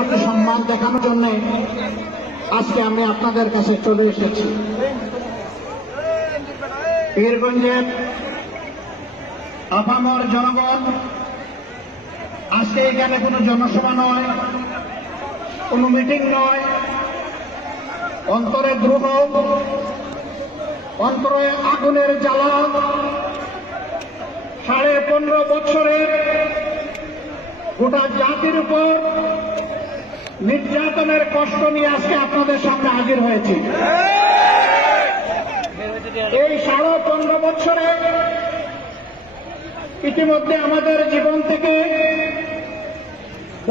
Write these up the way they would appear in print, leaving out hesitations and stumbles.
প্রতি সম্মান দেখানোর জন্য আজকে আমি আপনাদের কাছে চলে এসেছি। পীরগঞ্জের আপামর জনগণ, আজকে এখানে কোনো জনসভা নয়, কোনো মিটিং নয়, অন্তরে দ্রোহ, অন্তরে আগুনের জ্বালা, 15.5 বছরের গোটা জাতির উপর নির্যাতনের কষ্ট নিয়ে আজকে আপনাদের সামনে হাজির হয়েছি। এই 15.5 বছরে ইতিমধ্যে আমাদের জীবন থেকে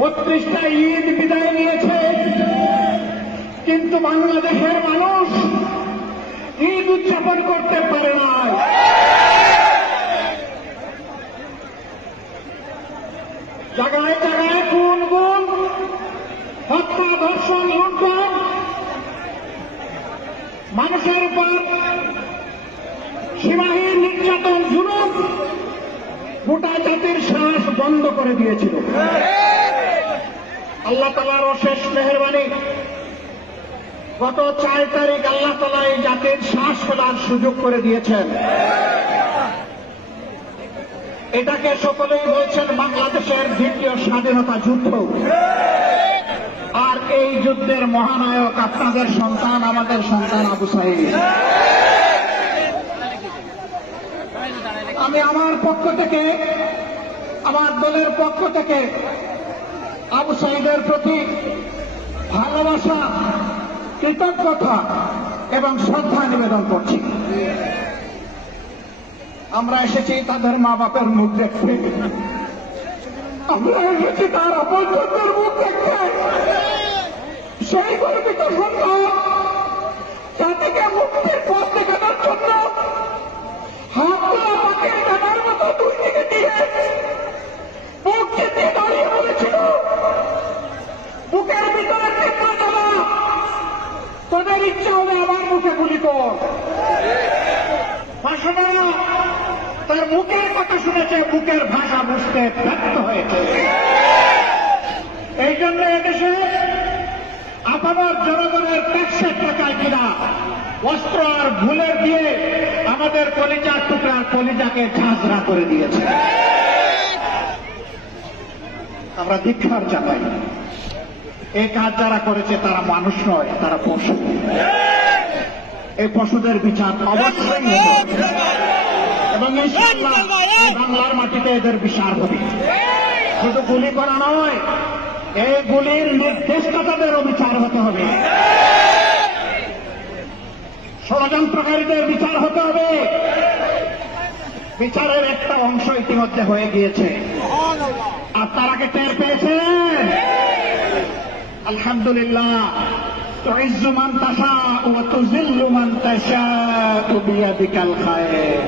32টা ঈদ বিদায় নিয়েছে, কিন্তু বাংলাদেশের মানুষ ঈদ উদযাপন করতে পারে না। জায়গায় জায়গায় খুন, হত্যা, ধর্ষণ, লুণ্ঠন, মানুষের উপর সীমাহীন নির্যাতন, জুলুম গোটা জাতির শ্বাস বন্ধ করে দিয়েছিল। আল্লাহ তাআলার অশেষ মেহেরবানি, গত 4 তারিখ আল্লাহ তাআলা এই জাতির শ্বাস ফেলার সুযোগ করে দিয়েছেন। এটাকে সকলেই বলছেন বাংলাদেশের দ্বিতীয় স্বাধীনতা যুদ্ধ। আর এই যুদ্ধের মহানায়ক আপনাদের সন্তান, আমাদের সন্তান আবু সাঈদ। আমি আমার পক্ষ থেকে, আমার দলের পক্ষ থেকে আবু সাঈদের প্রতি ভালোবাসা, কৃতজ্ঞতা এবং শ্রদ্ধা নিবেদন করছি। আমরা এসেছি তাদের মা বাপের মুখ দেখতে, আমরা এসেছি তার আপনজনদের মুখ দেখতে। সেই গর্বিত সন্তান জাতিকে মুক্তির পথ দেখানোর জন্য হাতগুলো পাখির ডানার মতো দুই দিকে দিয়ে বুক চেপে দাঁড়িয়ে বলেছিল, বুকের ভিতরে টেপা দেওয়া, তোদের ইচ্ছা হবে আমার মুখে গুলি কর। ভাষণরা তার মুখের কথা শুনেছে, বুকের ভাষা বুঝতে ব্যর্থ হয়েছে। এই জন্য এদেশে আপামর জনগণের ট্যাক্সের টাকায় কিনা অস্ত্র আর ভুলের দিয়ে আমাদের কলিজার টুকরার কলিজাকে ঝাঁঝরা করে দিয়েছে। আমরা ধিক্কার জানাই। এই কাজ যারা করেছে তারা মানুষ নয়, তারা পশু। এই পশুদের বিচার অবশ্যই হবে এবং ইনশাআল্লাহ বাংলার মাটিতে এদের বিচার হবে। শুধু গুলি করা নয়, এই গুলির নির্দেশদাতাদেরও বিচার হতে হবে, ষড়যন্ত্রকারীদের বিচার হতে হবে। বিচারের একটা অংশ ইতিমধ্যে হয়ে গিয়েছে, আর তার আগে টের পেয়েছেন। আলহামদুলিল্লাহ। তুইজ্জু মান তাশাউ ওয়া তুযিল্লু মান তাশাউ বিয়াদিকাল খায়র।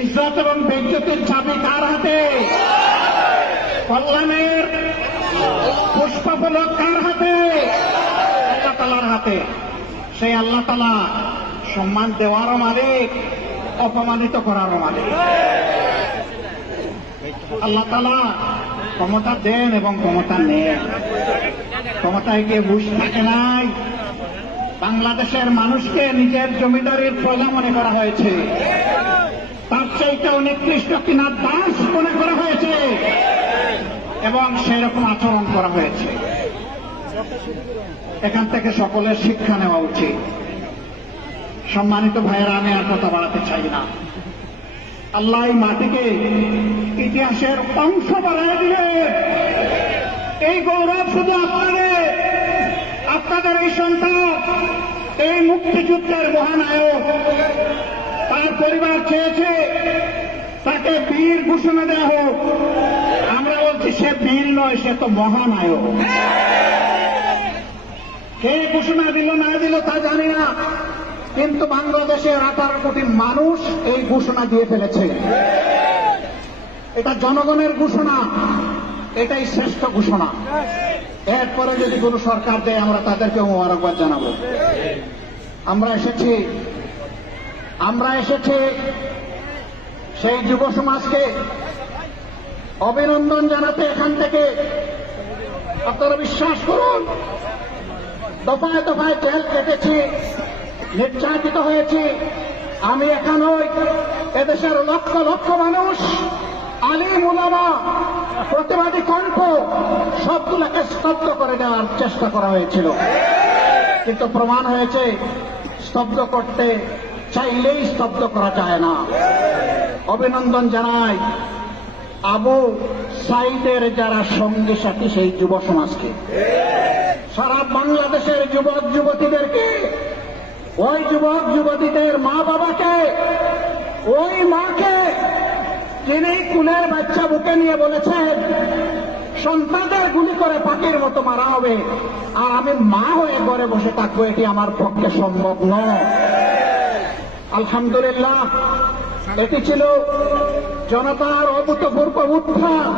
ইজ্জত এবং বেইজ্জতির চাবি কার হাতে? কল্যাণের পুষ্পফলক কার হাতে? আল্লাহ তাআলার হাতে। সেই আল্লাহ তাআলা সম্মান দেওয়ারও মালিক, অপমানিত করারও মালিক। আল্লাহ তাআলা ক্ষমতা দেন এবং ক্ষমতা নেন। ক্ষমতায় কে বুঝ থাকে নাই। বাংলাদেশের মানুষকে নিজের জমিদারির প্রজা মনে করা হয়েছে, তার চাইতেও নিকৃষ্ট কিনা দাস মনে করা হয়েছে এবং সেরকম আচরণ করা হয়েছে। এখান থেকে সকলের শিক্ষা নেওয়া উচিত। সম্মানিত ভাইয়েরা, আমি আর কথা বাড়াতে চাই না। আল্লাহ এই মাটিকে ইতিহাসের অংশ বানিয়ে দিলে এই গৌরব শুধু আপনাদের এই সন্তান, এই মুক্তিযুদ্ধের মহানায়ক, তার পরিবার চেয়েছে তাকে বীর ঘোষণা দেওয়া হোক। আমরা বলছি সে বীর নয়, সে তো মহানায়ক। কে ঘোষণা দিল না দিল তা জানি না, কিন্তু বাংলাদেশের 18 কোটি মানুষ এই ঘোষণা দিয়ে ফেলেছে। এটা জনগণের ঘোষণা, এটাই শ্রেষ্ঠ ঘোষণা। এরপরে যদি কোনো সরকার দেয় আমরা তাদেরকে মোবারকবাদ জানাবো। আমরা এসেছি সেই যুব সমাজকে অভিনন্দন জানাতে, এখান থেকে আপনারা বিশ্বাস করুন, দফায় দফায় জেল কেটেছি, নির্যাতিত হয়েছি। আমি এখানেই এদেশের লক্ষ লক্ষ মানুষ, আলিম উলামা, প্রতিবাদী কণ্ঠ সবগুলোকে স্তব্ধ করে দেওয়ার চেষ্টা করা হয়েছিল, কিন্তু প্রমাণ হয়েছে স্তব্ধ করতে চাইলেই স্তব্ধ করা যায় না। অভিনন্দন জানাই আবু সাইদের যারা সঙ্গী সাথী সেই যুব সমাজকে, সারা বাংলাদেশের যুবক যুবতীদেরকে, ওই যুবক যুবতীদের মা বাবাকে, ওই মাকে যিনি কুলের বাচ্চা বুকে নিয়ে বলেছেন সন্তানদের গুলি করে পাখির মতো মারা হবে, আর আমি মা হয়ে ঘরে বসে থাকবো, এটি আমার পক্ষে সম্ভব নয়। আলহামদুলিল্লাহ, এটি ছিল জনতার অভূতপূর্ব উত্থান,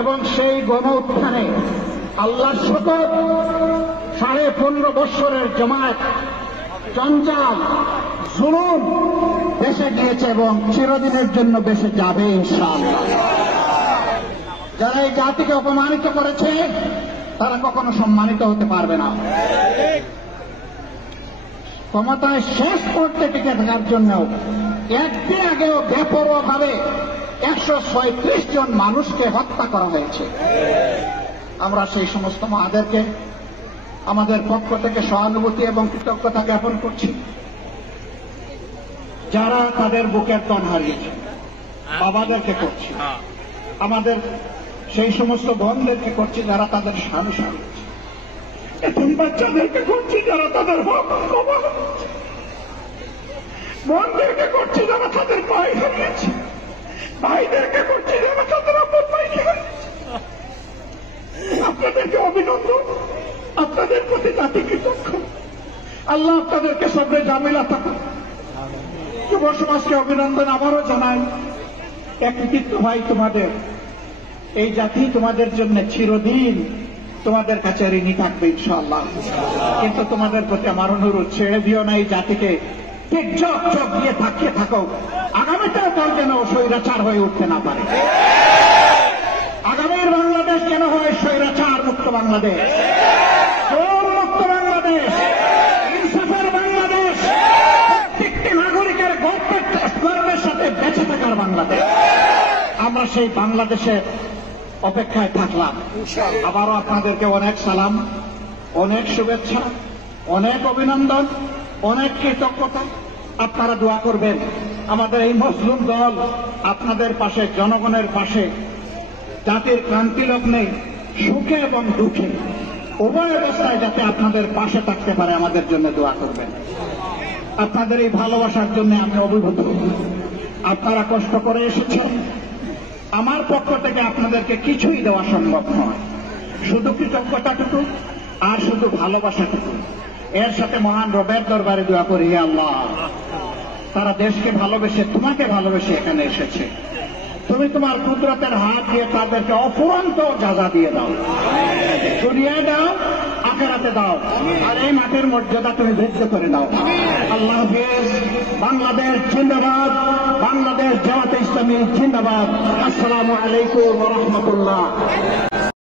এবং সেই গণ উত্থানে আল্লাহর শপথ 15.5 বৎসরের জমায়েত, জঞ্জাল, জুলুম বেঁচে গিয়েছে এবং চিরদিনের জন্য বেঁচে যাবে ইনশাআল্লাহ। যারা এই জাতিকে অপমানিত করেছে তারা কখনো সম্মানিত হতে পারবে না। ক্ষমতায় শেষ করতে টিকে থাকার জন্য একদিন আগেও বেপরোয়া ভাবে 136 জন মানুষকে হত্যা করা হয়েছে। আমরা সেই সমস্ত মাদেরকে আমাদের পক্ষ থেকে সহানুভূতি এবং কৃতজ্ঞতা জ্ঞাপন করছি, যারা তাদের বুকের তন হারিয়েছে। বাবাদেরকে করছি, আমাদের সেই সমস্ত বোনদেরকে করছি যারা তাদের স্বামী হারিয়েছে, এতিম বাচ্চাদেরকে করছি যারা তাদের হক কবর, বোনদেরকে করছি যারা তাদের ভাই হারিয়েছে, ভাইদেরকে করছি যারা তাদের আপন ভাইকে হারিয়েছে। আপনাদেরকে অভিনন্দন, আপনাদের প্রতি জাতি কৃতজ্ঞ। আল্লাহ আপনাদেরকে সবরে জামিলা থাকুন। যুব সমাজকে অভিনন্দন আবারও জানাই। এক কৃতিত্ব ভাই তোমাদের, এই জাতি তোমাদের জন্য চিরদিন তোমাদের কাছে ঋণী থাকবে ইনশাআল্লাহ। কিন্তু তোমাদের প্রতি আমার অনুরোধ, ছেড়ে দিও না এই জাতিকে, ঠিক চোখ চোখ দিয়ে থাকিয়ে থাকো। আগামীতেও দল যেন স্বৈরাচার হয়ে উঠতে না পারে। আগামীর বাংলাদেশ যেন হয় স্বৈরাচার মুক্ত বাংলাদেশ, মুক্ত বাংলাদেশ, ইনসাফের বাংলাদেশ, প্রত্যেকটি নাগরিকের গর্বের সাথে বেঁচে থাকার বাংলাদেশ। আমরা সেই বাংলাদেশের অপেক্ষায় থাকলাম। আবারও আপনাদেরকে অনেক সালাম, অনেক শুভেচ্ছা, অনেক অভিনন্দন, অনেক কৃতজ্ঞতা। আপনারা দোয়া করবেন আমাদের এই মজলুম দল আপনাদের পাশে, জনগণের পাশে, জাতির ক্রান্তি লগ্নে সুখে এবং দুঃখে উভয় অবস্থায় যাতে আপনাদের পাশে থাকতে পারে আমাদের জন্য দোয়া করবেন। আপনাদের এই ভালোবাসার জন্য আমি অভিভূত। আপনারা কষ্ট করে এসেছেন, আমার পক্ষ থেকে আপনাদেরকে কিছুই দেওয়া সম্ভব নয়, শুধু কৃতজ্ঞতাটুকু আর শুধু ভালোবাসাটুকু। এর সাথে মহান রবের দরবারে দোয়া করি, হে আল্লাহ, তারা দেশকে ভালোবেসে, তোমাকে ভালোবেসে এখানে এসেছে, তুমি তোমার কুদরতের হাত দিয়ে তাদেরকে অফুরন্ত যাজা দিয়ে দাও, দুনিয়ায় দাও, আখেরাতে দাও, আর এই মাঠের মর্যাদা তুমি বৃদ্ধি করে দাও। আল্লাহ হাফেজ। বাংলাদেশ জিন্দাবাদ, বাংলাদেশ জামাতে ইসলামী জিন্দাবাদ। আসসালামু আলাইকুম ওয়া রাহমাতুল্লাহ।